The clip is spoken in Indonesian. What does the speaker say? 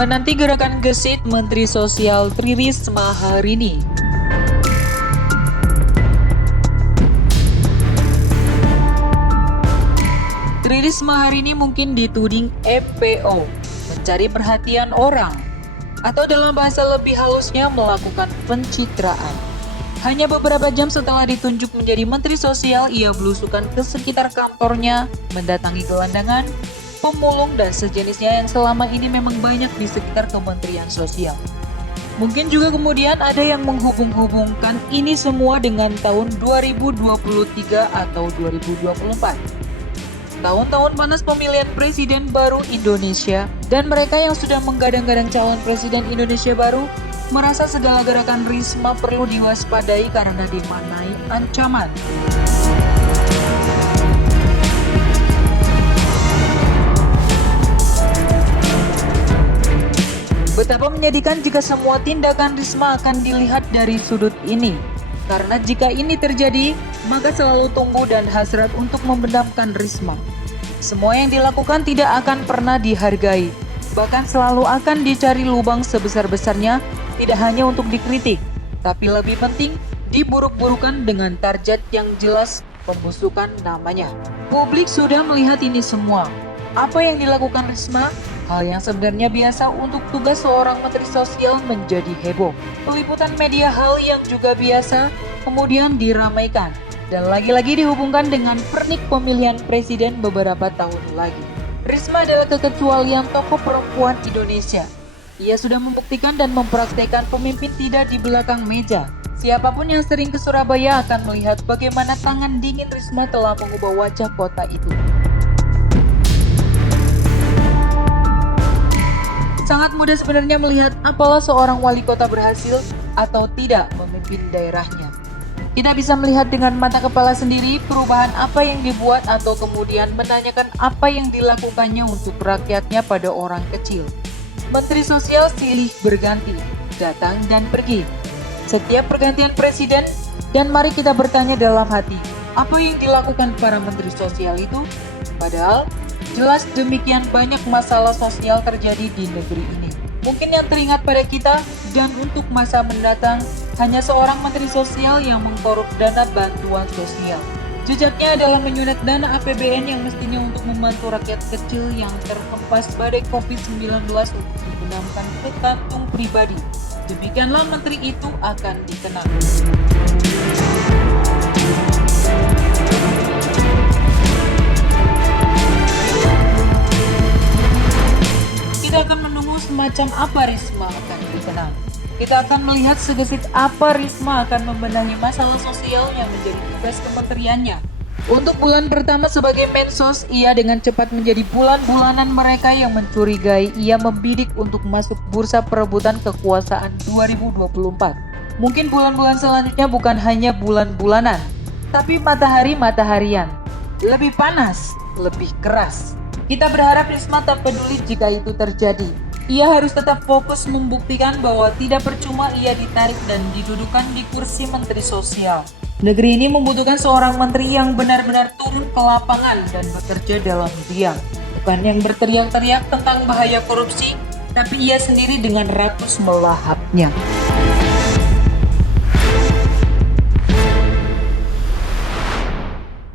menanti gerakan gesit Menteri Sosial Tri Risma hari ini. Tri Risma hari ini mungkin dituding EPO, mencari perhatian orang, atau dalam bahasa lebih halusnya melakukan pencitraan. Hanya beberapa jam setelah ditunjuk menjadi Menteri Sosial, ia belusukan ke sekitar kantornya, mendatangi gelandangan, pemulung, dan sejenisnya yang selama ini memang banyak di sekitar Kementerian Sosial. Mungkin juga kemudian ada yang menghubung-hubungkan ini semua dengan tahun 2023 atau 2024. Tahun-tahun panas pemilihan presiden baru Indonesia, dan mereka yang sudah menggadang-gadang calon presiden Indonesia baru merasa segala gerakan Risma perlu diwaspadai karena dimaknai ancaman. Betapa menyedihkan jika semua tindakan Risma akan dilihat dari sudut ini. Karena jika ini terjadi, maka selalu tunggu dan hasrat untuk membenamkan Risma. Semua yang dilakukan tidak akan pernah dihargai, bahkan selalu akan dicari lubang sebesar-besarnya, tidak hanya untuk dikritik, tapi lebih penting, diburuk-burukan dengan target yang jelas, pembusukan namanya. Publik sudah melihat ini semua. Apa yang dilakukan Risma? Hal yang sebenarnya biasa untuk tugas seorang Menteri Sosial menjadi heboh. Peliputan media hal yang juga biasa, kemudian diramaikan. Dan lagi-lagi dihubungkan dengan pernik pemilihan presiden beberapa tahun lagi. Risma adalah kekecualian tokoh perempuan Indonesia. Ia sudah membuktikan dan mempraktekkan pemimpin tidak di belakang meja. Siapapun yang sering ke Surabaya akan melihat bagaimana tangan dingin Risma telah mengubah wajah kota itu. Sangat mudah sebenarnya melihat apalah seorang wali kota berhasil atau tidak memimpin daerahnya. Kita bisa melihat dengan mata kepala sendiri perubahan apa yang dibuat atau kemudian menanyakan apa yang dilakukannya untuk rakyatnya pada orang kecil. Menteri Sosial silih berganti, datang dan pergi. Setiap pergantian presiden, dan mari kita bertanya dalam hati, apa yang dilakukan para Menteri Sosial itu? Padahal, jelas demikian banyak masalah sosial terjadi di negeri ini. Mungkin yang teringat pada kita, dan untuk masa mendatang, hanya seorang Menteri Sosial yang mengkorup dana bantuan sosial. Jejaknya adalah menyunat dana APBN yang mestinya untuk membantu rakyat kecil yang terhempas badai COVID-19 untuk dibenamkan ke kantung pribadi. Demikianlah menteri itu akan dikenal. Kita akan menunggu semacam apa Risma akan dikenal. Kita akan melihat segesit apa Risma akan membenahi masalah sosial yang menjadi tugas kementeriannya. Untuk bulan pertama sebagai Mensos, ia dengan cepat menjadi bulan-bulanan mereka yang mencurigai ia membidik untuk masuk bursa perebutan kekuasaan 2024. Mungkin bulan-bulan selanjutnya bukan hanya bulan-bulanan, tapi matahari-mataharian. Lebih panas, lebih keras. Kita berharap Risma tak peduli jika itu terjadi. Ia harus tetap fokus membuktikan bahwa tidak percuma ia ditarik dan didudukan di kursi Menteri Sosial. Negeri ini membutuhkan seorang menteri yang benar-benar turun ke lapangan dan bekerja dalam diam. Bukan yang berteriak-teriak tentang bahaya korupsi, tapi ia sendiri dengan rakus melahapnya.